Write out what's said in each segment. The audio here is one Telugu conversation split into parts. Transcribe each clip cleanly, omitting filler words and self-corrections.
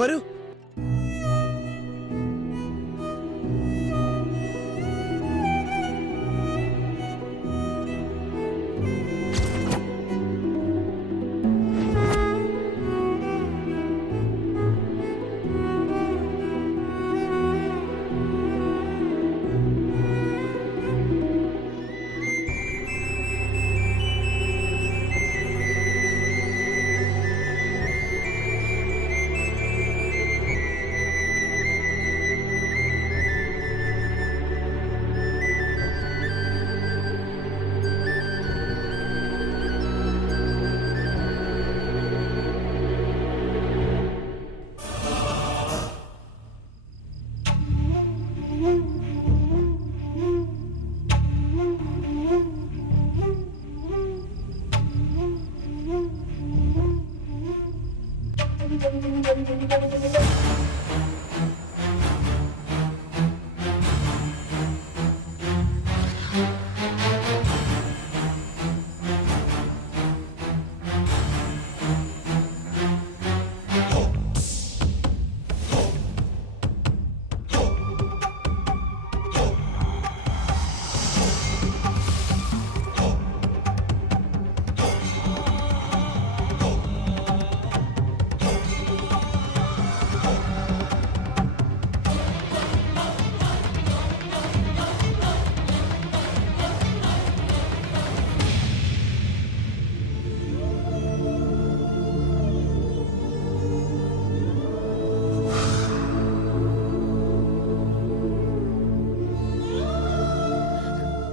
వరు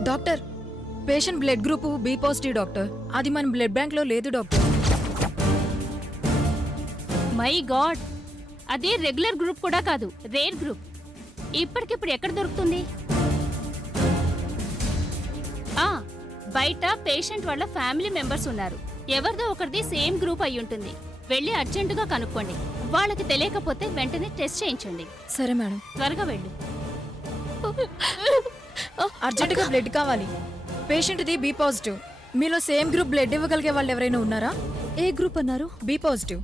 doctor, patient blood group B positive doctor. అది మన బ్లడ్ బ్యాంక్ లో లేదు డాక్టర్. మై గాడ్, అది రెగ్యులర్ గ్రూప్ కూడా కాదు, రేర్ గ్రూప్. ఇప్పటికిప్పుడు ఎక్కడ దొరుకుతుంది? బయట పేషెంట్ వాళ్ళ ఫ్యామిలీ మెంబర్స్ ఉన్నారు. ఎవరిదో ఒకరిది సేమ్ గ్రూప్ అయి ఉంటుంది. వెళ్ళి అర్జెంటుగా కనుక్కోండి. వాళ్ళకి తెలియకపోతే వెంటనే టెస్ట్ చేయించండి. సరే మేడం. త్వరగా వెళ్ళు. అర్జెంటుగా బ్లడ్ కావాలి. పేషెంట్ ది బి పాజిటివ్. మీలో సేమ్ గ్రూప్ బ్లడ్ ఇవ్వగలిగే వాళ్ళు ఎవరైనా ఉన్నారా? ఏ గ్రూప్ అన్నారు? B positive.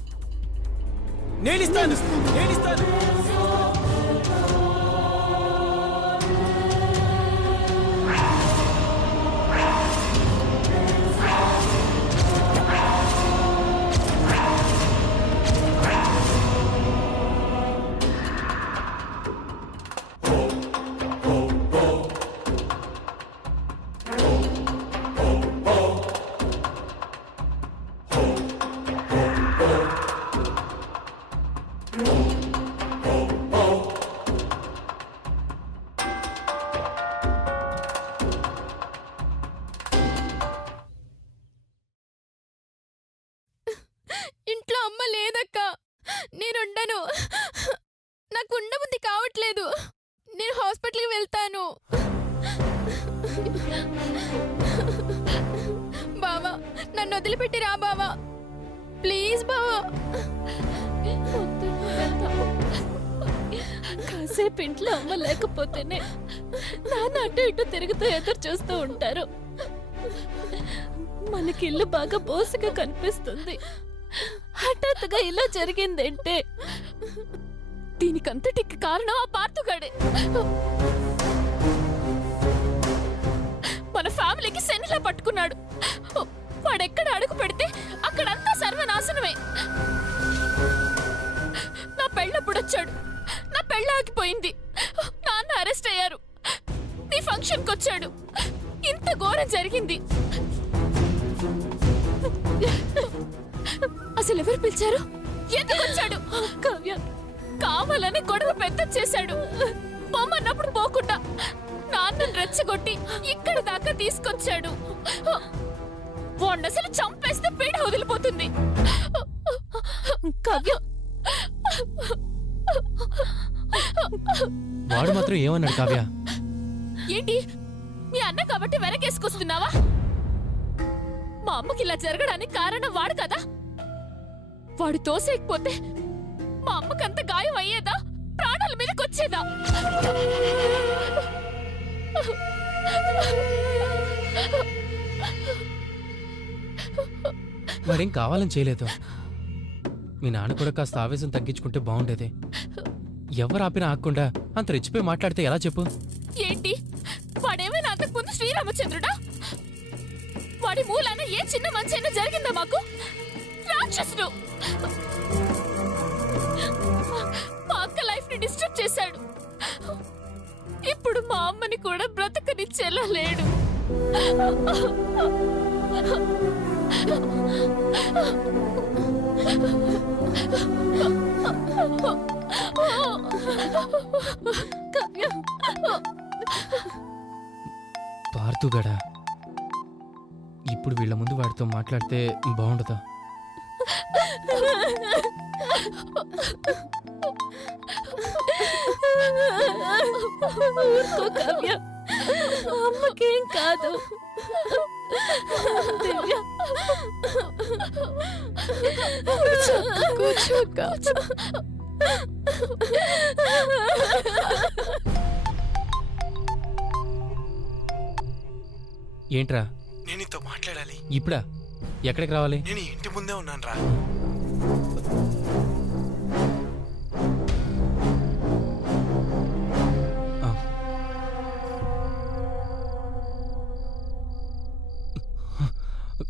నేనిస్తాను. ఇంట్లో అమ్మ లేదక్క. నేనుండను. నాకు ఉండబుద్ధి కావట్లేదు. నేను హాస్పిటల్కి వెళ్తాను. బావా, నన్ను వదిలిపెట్టి రా బావా, ప్లీజ్ బావా. కాసేపు ఇంట్లో అమ్మ లేకపోతేనే నాన్న అటు ఇటు తిరుగుతూ ఎదురు చూస్తూ ఉంటారు. మనకి ఇల్లు బాగా బోసుగా కనిపిస్తుంది. హఠాత్తుగా ఇలా జరిగిందంటే దీనికంతటికి కారణం ఆ పార్తుగాడే. మన ఫ్యామిలీకి శనిలా పట్టుకున్నాడు. వాడెక్కడ అడుగు పెడితే అక్కడంతా సర్వనాశనమే. నా పెళ్ళప్పుడొచ్చాడు, నా పెళ్ళ ఆగిపోయింది. నాన్న అరెస్ట్ అయ్యారు. నీ ఫంక్షన్కి వచ్చాడు. ఇంత ఘోరం జరిగింది. అసలు ఎవరు పిలిచారు? ఎందుకు వచ్చాడు? కావ్య కావాలని గొడవ పెద్ద చేశాడు. పొమ్మన్నప్పుడు పోకుండా నాన్నను రెచ్చగొట్టి ఇక్కడి దాకా తీసుకొచ్చాడు. వాణ్ణి అసలు చంపేస్తే పీడ వదిలిపోతుంది. కావ్య, వాడు మాత్రం ఏమన్నాడు కావ్య? ఏంటి మీ అన్న కాబట్టి వెనకేసుకొస్తున్నావా? మా అమ్మకి ఇలా జరగడానికి కారణం వాడు కదా. వాడు తోసేయకపోతే మా అమ్మకంత గాయం అయ్యేదా? ప్రాణాల మీదకొచ్చేదా? వాడేం కావాలని చేయలేదు. మీ నాన్న కూడా కాస్త ఆవేశం తగ్గించుకుంటే బాగుండేది. ఎవరు ఆపినా ఆగకుండా అంత రెచ్చిపోయి మాట్లాడితే ఎలా చెప్పు? ఏంటి వాడేమైనా అంతకుముందు శ్రీరామచంద్రుడా? వాడి మూలాన ఏ చిన్న మంచైనా జరిగిందా మాకు? రాక్షసుడు మా అక్క లైఫ్ ని డిస్టర్బ్ చేశాడు. ఇప్పుడు మా అమ్మని కూడా బ్రతకనిచ్చేలా లేడు. పార్థుగడా, ఇప్పుడు వీళ్ళ ముందు వాడితో మాట్లాడితే బాగుండదా? ఊరుకో కావ్య, అమ్మకేం కాదు. దివ్య, కూర్చో కూర్చో. ఏంట్రా నేను నీతో మాట్లాడాలి. ఇప్పుడా? ఎక్కడికి రావాలి? నేను ఈ ఇంటి ముందే ఉన్నాను రా. ఆ.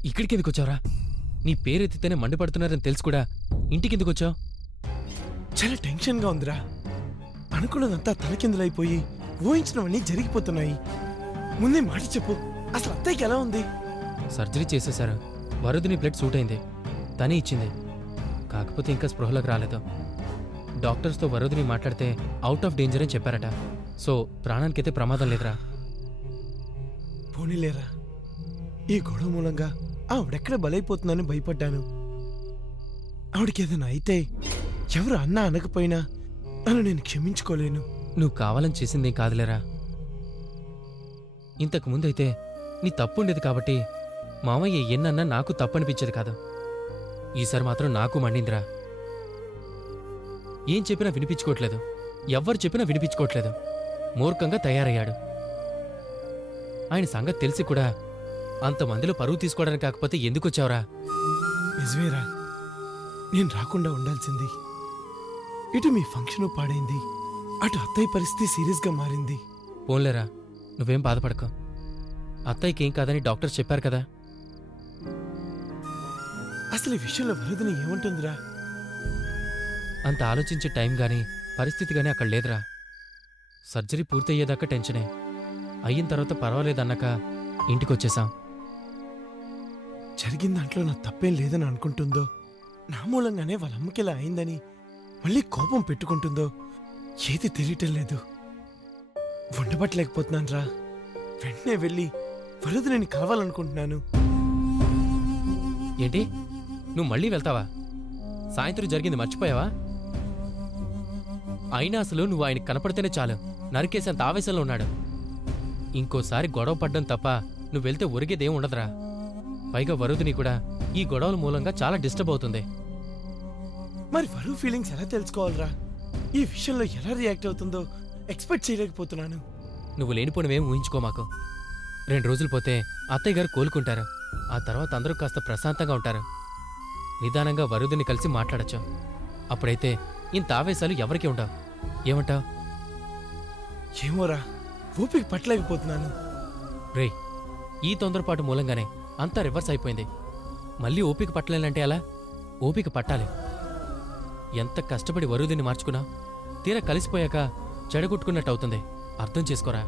ఇక్కడికి ఎందుకు వచ్చావురా? నీ పేరెత్తితేనే మండిపడుతున్నారని తెలుసు కూడా ఇంటికి ఎందుకు వచ్చావు? చాలా టెన్షన్ గా ఉందిరా. అనుకున్నదంతా తలకిందులైపోయి ఊహించినవన్నీ జరిగిపోతున్నాయి. ముందే మాట చెప్పు, అసలు అత్తయ్యకి ఎలా ఉంది? సర్జరీ చేసేశారు. వరుదిని బ్లడ్ సూట్ అయింది, తనే ఇచ్చింది. కాకపోతే ఇంకా స్పృహలోకి రాలేదు. డాక్టర్స్తో వరుదిని మాట్లాడితే అవుట్ ఆఫ్ డేంజర్ అని చెప్పారట. సో ప్రాణానికైతే ప్రమాదం లేదురా. పోనీలేరా, ఈ గొడవ మూలంగా ఆవిడెక్కడ బలైపోతుందని భయపడ్డాను. ఆవిడకి ఏదైనా అయితే ఎవరు అన్నా అనకపోయినా నన్ను నేను క్షమించుకోలేను. నువ్వు కావాలని చేసిందేం కాదులేరా. ఇంతకు ముందైతే నీ తప్పు ఉండేది కాబట్టి మామయ్య ఎన్నన్నా నాకు తప్పనిపించేది కాదు. ఈసారి మాత్రం నాకు మండిందిరా. ఏం చెప్పినా వినిపించుకోవట్లేదు, ఎవ్వరు చెప్పినా వినిపించుకోవట్లేదు. మూర్ఖంగా తయారయ్యాడు. ఆయన సంగతి తెలిసి కూడా అంతమందిలో పరువు తీసుకోవడానికి కాకపోతే ఎందుకొచ్చావురా? నిజమేరా, నేను రాకుండా ఉండాల్సింది. ఇటు మీ ఫంక్షన్ పాడైంది, అటు అత్తయ్య పరిస్థితి సీరియస్గా మారింది. పోన్లేరా, నువ్వేం బాధపడకు. అత్తయ్యకేం కాదని డాక్టర్స్ చెప్పారు కదా. అసలు ఈ విషయంలో వరదని ఏముంటుందిరా? అంత ఆలోచించే టైం గాని పరిస్థితి గాని అక్కడ లేదురా. సర్జరీ పూర్తయ్యేదాకా టెన్షనే. అయిన తర్వాత పర్వాలేదన్నాక ఇంటికొచ్చేసాం. జరిగిన దాంట్లో నా తప్పేం లేదని అనుకుంటుందో, నా మూలంగానే వాళ్ళ అమ్మకి ఇలా అయిందని మళ్ళీ కోపం పెట్టుకుంటుందో ఏది తెలియటం లేదు. ఉండబట్టలేకపోతున్నాను రా. వెంటనే వెళ్ళి వరదని కలవాలనుకుంటున్నాను. ఏంటి, నువ్వు మళ్ళీ వెళ్తావా? సాయంత్రం జరిగింది మర్చిపోయావా? అయినా అసలు నువ్వు ఆయనకి కనపడితేనే చాలు నరికేసేంత ఆవేశంలో ఉన్నాడు. ఇంకోసారి గొడవ పడ్డం తప్ప నువ్వు వెళ్తే ఒరిగేదేం ఉండదురా. పైగా వరుదిని కూడా ఈ గొడవల మూలంగా చాలా డిస్టర్బ్ అవుతుంది. మరి వరు ఫీలింగ్స్ ఎలా తెలుసుకోవాలరా? ఈ విషయంలో ఎలా రియాక్ట్ అవుతుందో ఎక్స్పెక్ట్ చేయలేకపోతున్నాను. నువ్వు లేనిపోనివేం ఊహించుకో మాకు. 2 రోజులు పోతే అత్తయ్య గారు కోలుకుంటారు. ఆ తర్వాత అందరూ కాస్త ప్రశాంతంగా ఉంటారు. నిదానంగా వరుదిని కలిసి మాట్లాడచ్చు. అప్పుడైతే ఇంత ఆవేశాలు ఎవరికీ ఉండవు. ఏమంటావ్? ఏమోరా, ఓపిక పట్టలేకపోతున్నాను. రే, ఈ తొందరపాటు మూలంగానే అంతా రివర్స్ అయిపోయింది. మళ్ళీ ఓపిక పట్టలేనంటే ఎలా? ఓపిక పట్టాలి. ఎంత కష్టపడి వరుదిని మార్చుకున్నా తీరా కలిసిపోయాక చెడగొట్టుకున్నట్టు అవుతుంది. అర్థం చేసుకోరా.